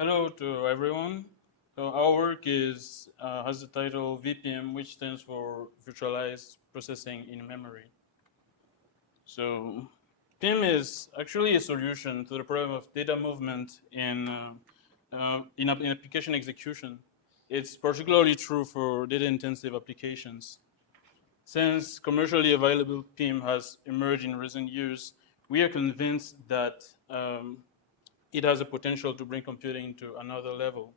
Hello to everyone. So our work has the title vPIM, which stands for Virtualized Processing in Memory. So PIM is actually a solution to the problem of data movement in application execution. It's particularly true for data-intensive applications. Since commercially available PIM has emerged in recent years, we are convinced that it has a potential to bring computing to another level.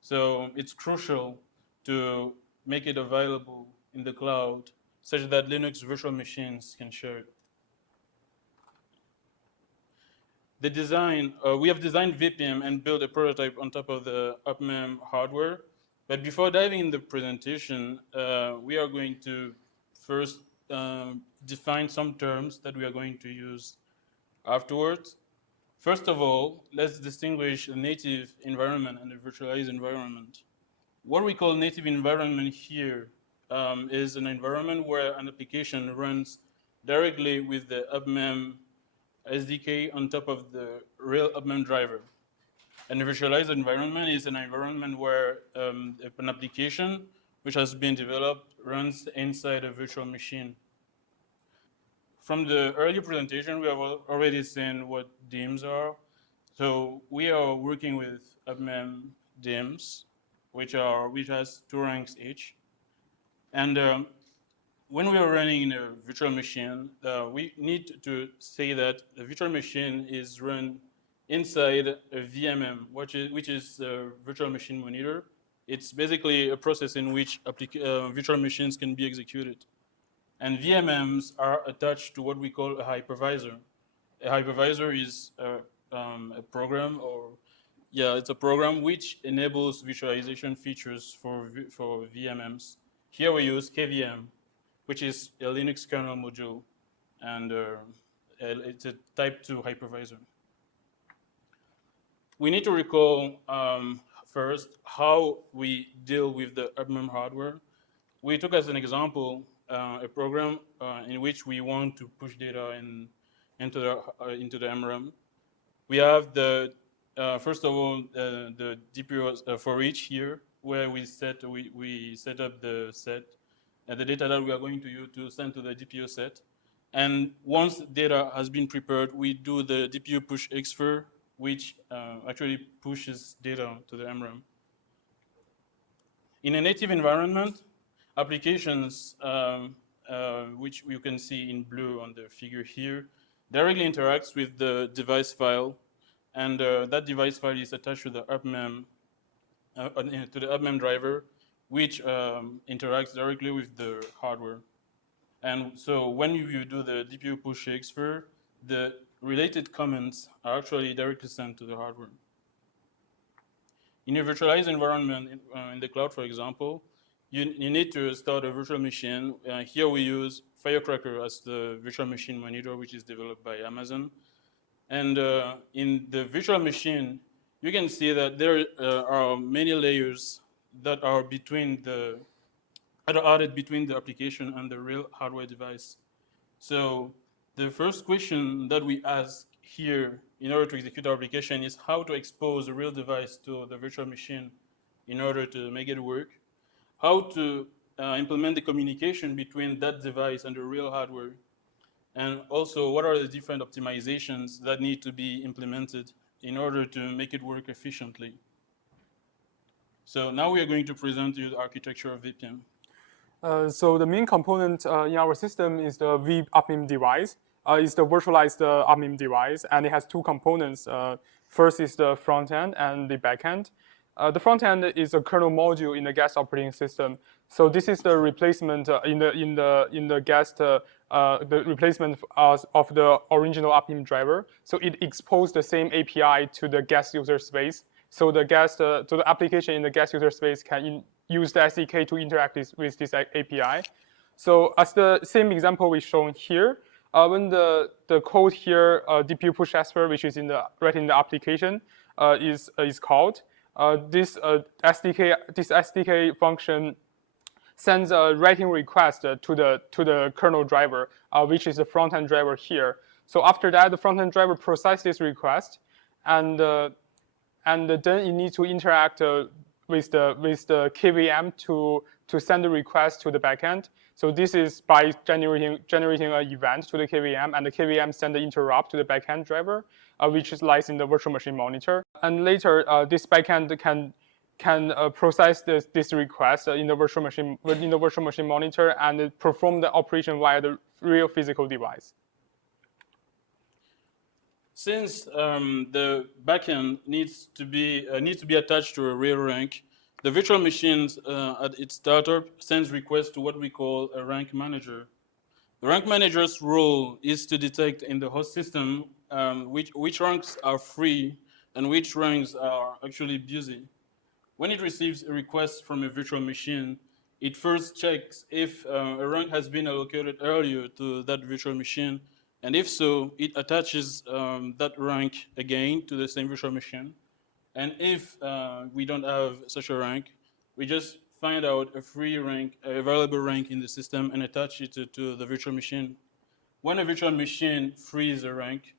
So it's crucial to make it available in the cloud such that Linux virtual machines can share it. The design, we have designed vPIM and built a prototype on top of the UPMEM hardware. But before diving in the presentation, we are going to first define some terms that we are going to use afterwards. First of all, let's distinguish a native environment and a virtualized environment. What we call native environment here is an environment where an application runs directly with the UPMEM SDK on top of the real UPMEM driver. And a virtualized environment is an environment where an application which has been developed runs inside a virtual machine. From the earlier presentation, we have already seen what DIMMs are. So we are working with UPMEM DIMMs, which has 2 ranks each. And when we are running in a virtual machine, we need to say that the virtual machine is run inside a vMM, which is a virtual machine monitor. It's basically a process in which virtual machines can be executed. And VMMs are attached to what we call a hypervisor. A hypervisor is a program, it's a program which enables visualization features for VMMs. Here we use KVM, which is a Linux kernel module, and it's a type 2 hypervisor. We need to recall first how we deal with the UPMEM hardware. We took as an example a program in which we want to push data into the MRAM. We have first of all the DPO for each here, where we set up the set and the data that we are going to use to send to the DPO set. And once data has been prepared, we do the DPU push exfer, which actually pushes data to the MRAM. In a native environment, applications, which you can see in blue on the figure here, directly interacts with the device file, and that device file is attached to the UPMEM, driver, which interacts directly with the hardware. And so when you do the DPU push exfer, the related commands are actually directly sent to the hardware. In a virtualized environment, in the cloud, for example, you need to start a virtual machine. Here we use Firecracker as the virtual machine monitor, which is developed by Amazon. And in the virtual machine, you can see that there are many layers that are added between the application and the real hardware device. So the first question that we ask here in order to execute our application is how to expose a real device to the virtual machine in order to make it work. How to implement the communication between that device and the real hardware, and also what are the different optimizations that need to be implemented in order to make it work efficiently. So now we are going to present you the architecture of vPIM. So the main component in our system is the vUPMEM device. It's the virtualized UPMEM device, and it has 2 components. First is the front end and the back end. The front end is a kernel module in the guest operating system. So this is the replacement in the guest the replacement of the original UPMEM driver. So it exposes the same API to the guest user space. So the the application in the guest user space can use the SDK to interact with this API. So as the same example we've shown here, when the code here DPU push exfer, which is right in the application, is called. This SDK function sends a writing request to the kernel driver, which is the front-end driver here. So after that, the front-end driver processes this request, and and then it needs to interact with the KVM to send the request to the backend. So this is by generating an event to the KVM, and the KVM send the interrupt to the backend driver, which lies in the virtual machine monitor. And later, this backend can process this request in the virtual machine monitor and perform the operation via the real physical device. Since the backend needs to be attached to a real rank, the virtual machines at its startup sends requests to what we call a rank manager. The rank manager's role is to detect in the host system which ranks are free and which ranks are actually busy. When it receives a request from a virtual machine, it first checks if a rank has been allocated earlier to that virtual machine, and if so, it attaches that rank again to the same virtual machine. And if we don't have such a rank, we just find out a free rank, a available rank in the system, and attach it to the virtual machine. When a virtual machine frees a rank,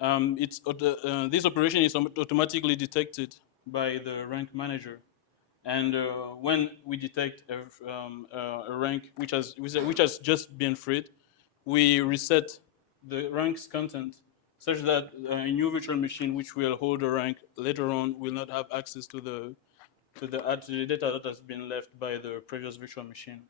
this operation is automatically detected by the rank manager. And when we detect a rank which has just been freed, we reset the rank's content such that a new virtual machine which will hold a rank later on will not have access to the data that has been left by the previous virtual machine.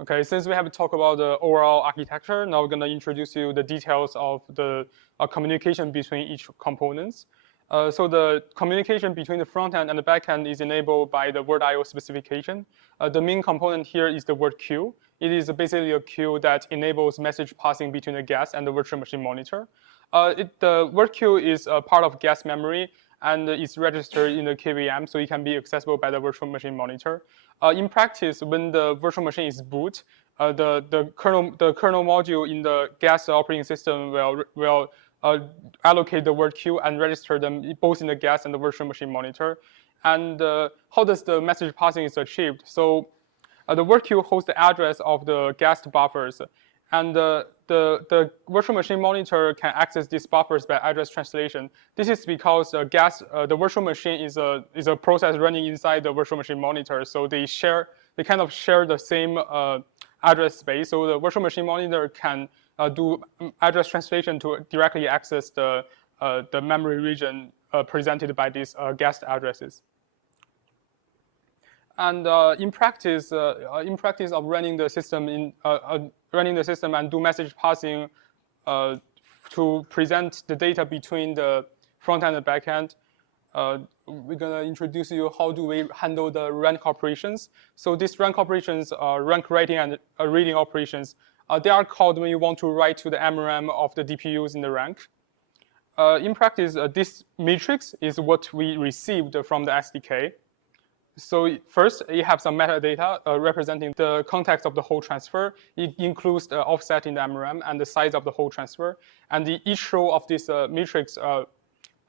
Okay, since we have talked about the overall architecture, now we're going to introduce you the details of the communication between each components. So the communication between the front end and the back end is enabled by the word I/O specification. The main component here is the word queue. It is basically a queue that enables message passing between the guest and the virtual machine monitor. The word queue is a part of guest memory and is registered in the KVM, so it can be accessible by the virtual machine monitor. In practice, when the virtual machine is boot, the kernel module in the guest operating system will allocate the word queue and register them both in the guest and the virtual machine monitor. And how does the message passing is achieved? So the word queue holds the address of the guest buffers, and the virtual machine monitor can access these buffers by address translation. This is because the virtual machine is a process running inside the virtual machine monitor, so they kind of share the same address space. So the virtual machine monitor can do address translation to directly access the memory region presented by these guest addresses. And in practice of running the system and do message passing to present the data between the front end and back end, we're gonna introduce you how do we handle the rank operations. So these rank operations are rank writing and reading operations. They are called when you want to write to the MRAM of the DPUs in the rank. In practice, this matrix is what we received from the SDK. So first, you have some metadata representing the context of the whole transfer. It includes the offset in the MRAM and the size of the whole transfer. And each row of this matrix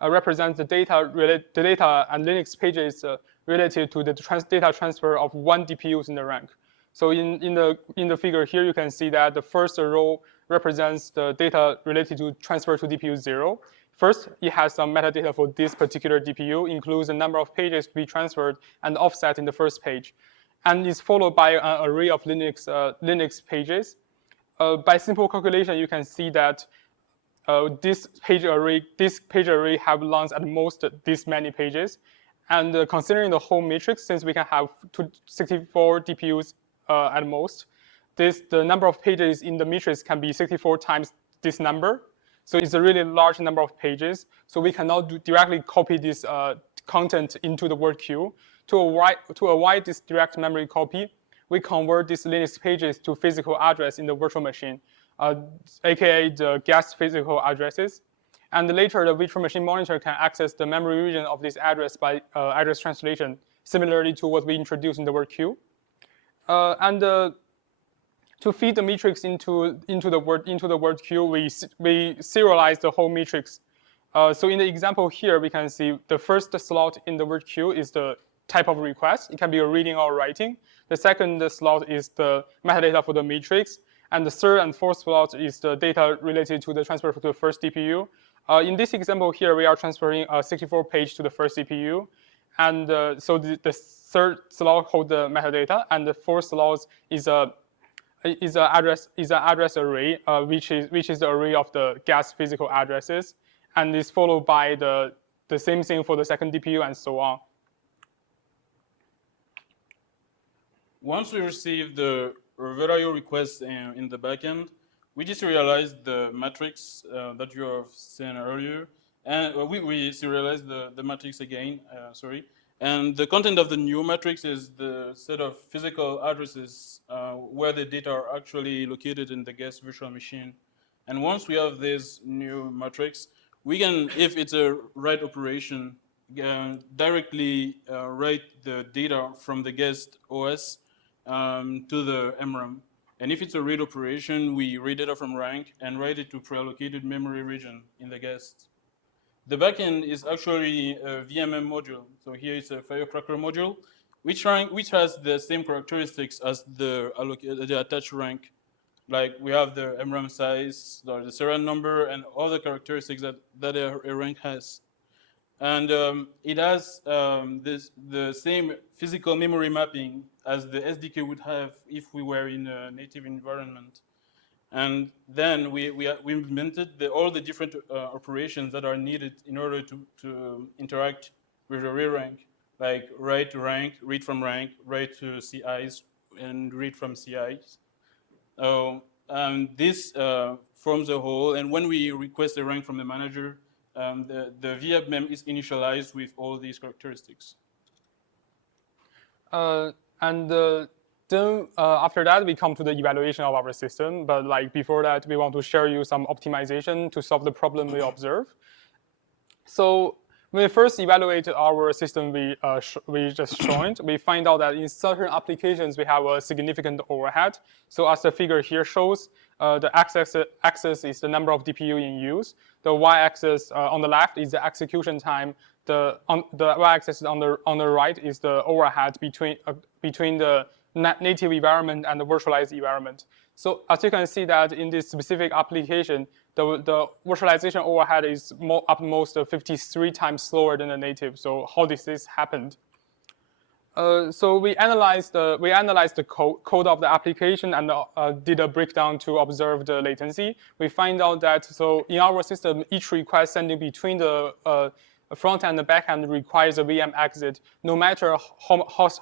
represents the data and Linux pages related to the data transfer of one DPUs in the rank. So in the figure here, you can see that the first row represents the data related to transfer to DPU 0. First, it has some metadata for this particular DPU, includes the number of pages to be transferred and offset in the first page. And it's followed by an array of Linux pages. By simple calculation, you can see that this page array have length at most this many pages. And considering the whole matrix, since we can have 64 DPUs at most, the number of pages in the matrix can be 64 times this number. So it's a really large number of pages. So we can now directly copy this content into the word queue. To avoid this direct memory copy, we convert these Linux pages to physical address in the virtual machine, aka the guest physical addresses. And later, the virtual machine monitor can access the memory region of this address by address translation, similarly to what we introduced in the word queue. To feed the matrix into the word queue, we serialize the whole matrix. So in the example here, we can see the first slot in the word queue is the type of request. It can be a reading or writing. The second slot is the metadata for the matrix. and the third and fourth slot is the data related to the transfer to the first DPU. In this example here, we are transferring a 64 page to the first CPU, and so the third slot holds the metadata, and the fourth slot is an address array, which is the array of the guest physical addresses, and is followed by the same thing for the second DPU and so on. Once we receive the value request in the backend, we just serialize the matrix that you have seen earlier, and we serialize the matrix again, sorry. And the content of the new matrix is the set of physical addresses where the data are actually located in the guest virtual machine. And once we have this new matrix, we can, if it's a write operation, directly write the data from the guest OS to the MRAM. And if it's a read operation, we read data from rank and write it to pre-allocated memory region in the guest. The backend is actually a VMM module. So here it's a Firecracker module, which has the same characteristics as the attached rank. Like we have the MRAM size, the serial number, and all the characteristics that a rank has. And it has the same physical memory mapping as the SDK would have if we were in a native environment. And then we implemented all the different operations that are needed in order to interact with a real rank, like write to rank, read from rank, write to CIs, and read from CIs. This forms a whole, and when we request a rank from the manager, the vPIM is initialized with all these characteristics. Then after that, we come to the evaluation of our system. But like before that, we want to share you some optimization to solve the problem we observe. So when we first evaluated our system we just joined, we find out that in certain applications, we have a significant overhead. So as the figure here shows, the x-axis is the number of DPU in use. The y-axis on the left is the execution time. The y-axis on the right is the overhead between the native environment and the virtualized environment. So as you can see that in this specific application, the virtualization overhead is at most 53 times slower than the native. So how does this happen? So we analyzed the code of the application and did a breakdown to observe the latency. We find out that so in our system, each request sending between the front and the back end requires a VM exit, no matter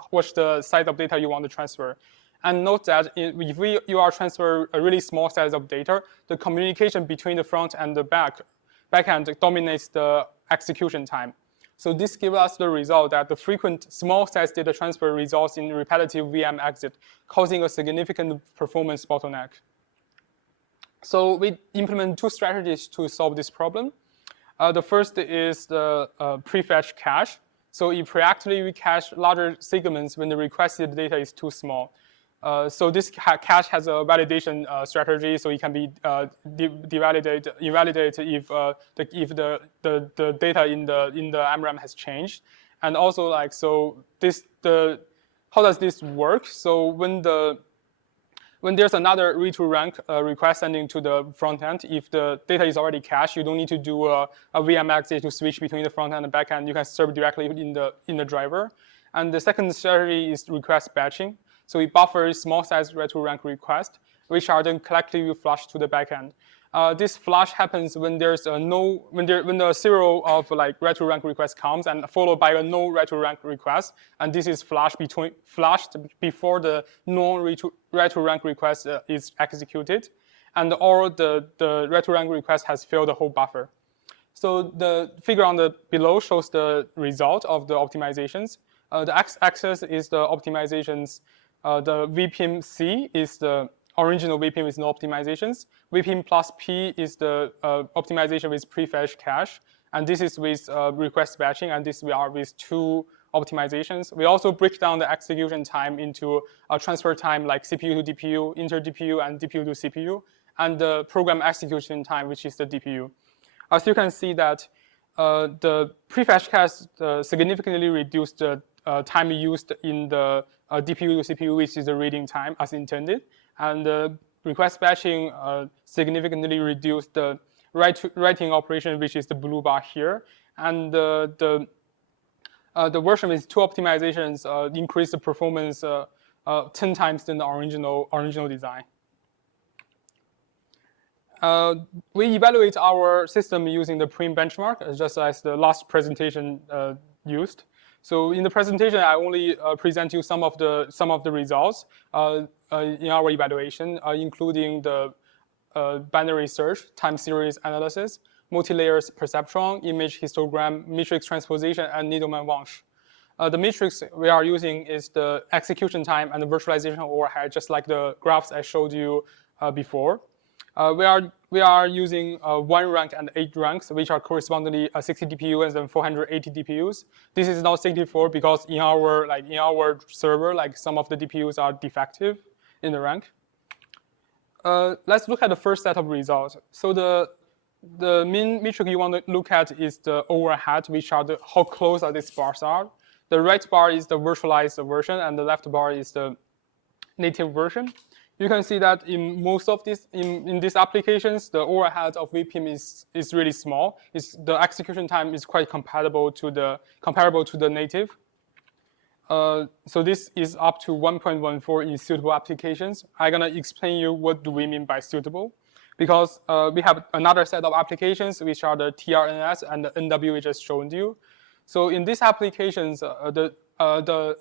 what's the size of data you want to transfer. And note that if you are transfer a really small size of data, the communication between the front and the back end dominates the execution time. So this gives us the result that the frequent small size data transfer results in repetitive VM exit, causing a significant performance bottleneck. So we implement two strategies to solve this problem. The first is the prefetch cache. So it proactively cache larger segments when the requested data is too small. So this cache has a validation strategy, so it can be invalidated if the data in the MRAM has changed. And also like so how does this work? So when there's another read to rank request sending to the front end, if the data is already cached, you don't need to do a VM exit to switch between the front end and back end. You can serve directly in the driver. And the second strategy is request batching. So it buffers small size read to rank requests, which are then collectively flushed to the back end. This flush happens when there's when the serial of like read to rank request comes and followed by a no read to rank request, and this is flushed before the non read to rank request is executed, and or the read to rank request has filled the whole buffer. So the figure on the below shows the result of the optimizations. The x-axis is the optimizations. The vPIM C is the original vPIM with no optimizations. vPIM plus P is the optimization with prefetch cache. And this is with request batching, and this we are with two optimizations. We also break down the execution time into transfer time like CPU to DPU, inter-DPU, and DPU to CPU, and the program execution time, which is the DPU. As you can see that the prefetch cache significantly reduced the time used in the DPU to CPU, which is the reading time as intended. And the request batching significantly reduced the writing operation, which is the blue bar here, and the version with 2 optimizations increased the performance 10 times than the original design. We evaluate our system using the PRIM benchmark, just as the last presentation used. So in the presentation, I only present you some of the results in our evaluation, including the binary search, time series analysis, multi-layers perceptron, image histogram, matrix transposition, and Needleman-Wunsch. The matrix we are using is the execution time and the virtualization overhead, just like the graphs I showed you before. We are using 1 rank and 8 ranks, which are correspondingly 60 DPUs and 480 DPUs. This is not 64 because in our server, some of the DPUs are defective in the rank. Let's look at the first set of results. So the main metric you want to look at is the overhead, which are how close these bars are. The right bar is the virtualized version, and the left bar is the native version. You can see that in most of in these applications, the overhead of vPIM is really small. The execution time is quite comparable to the native. So this is up to 1.14 in suitable applications. I'm gonna explain you what do we mean by suitable, because we have another set of applications which are the TRNS and the NW we just showed you. So in these applications, the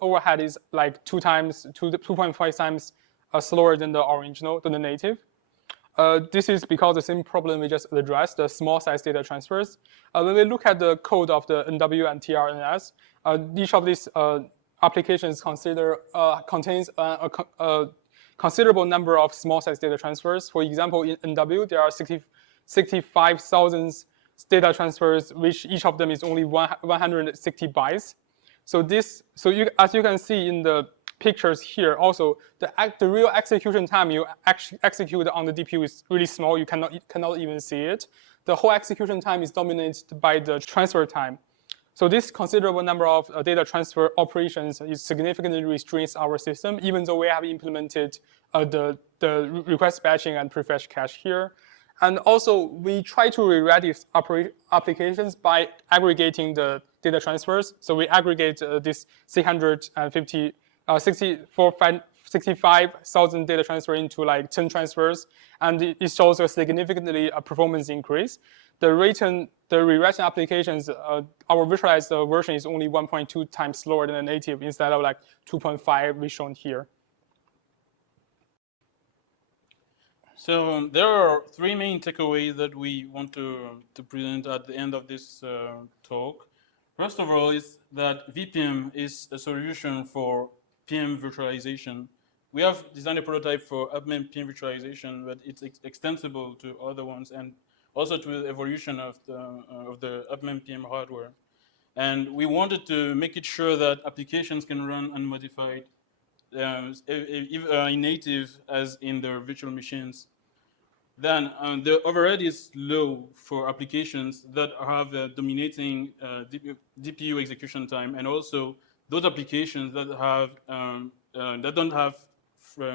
overhead is like 2.5 times slower than the native. This is because the same problem we just addressed, the small size data transfers. When we look at the code of the NW and TRNS, each of these applications contains a considerable number of small size data transfers. For example, in NW, there are 65,000 data transfers, which each of them is only 160 bytes. So as you can see in the pictures here, also the real execution time you execute on the DPU is really small. You cannot even see it. The whole execution time is dominated by the transfer time. So this considerable number of data transfer operations is significantly restrains our system, even though we have implemented the request batching and prefetch cache here. And also, we try to rewrite these applications by aggregating the data transfers. So we aggregate this 65,000 data transfer into like 10 transfers, and it shows a significantly performance increase. The rewritten applications, our virtualized version is only 1.2 times slower than the native instead of like 2.5 we shown here. So there are 3 main takeaways that we want to present at the end of this talk. First of all is that vPIM is a solution for PM virtualization. We have designed a prototype for UPMEM PM virtualization, but it's extensible to other ones and also to the evolution of the UPMEM PM hardware. And we wanted to make it sure that applications can run unmodified in native as in their virtual machines. Then the overhead is low for applications that have a dominating DPU execution time, and also those applications that have that don't have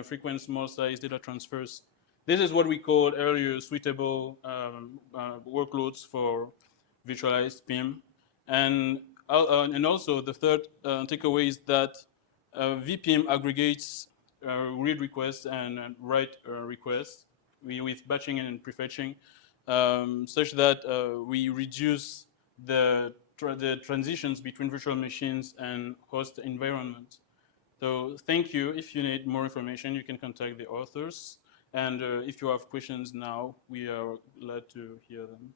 frequent small size data transfers. This is what we called earlier suitable workloads for virtualized PIM, and also the third takeaway is that vPIM aggregates read requests and write requests with batching and prefetching, such that we reduce the transitions between virtual machines and host environment. So thank you. If you need more information, you can contact the authors. And if you have questions now, we are glad to hear them.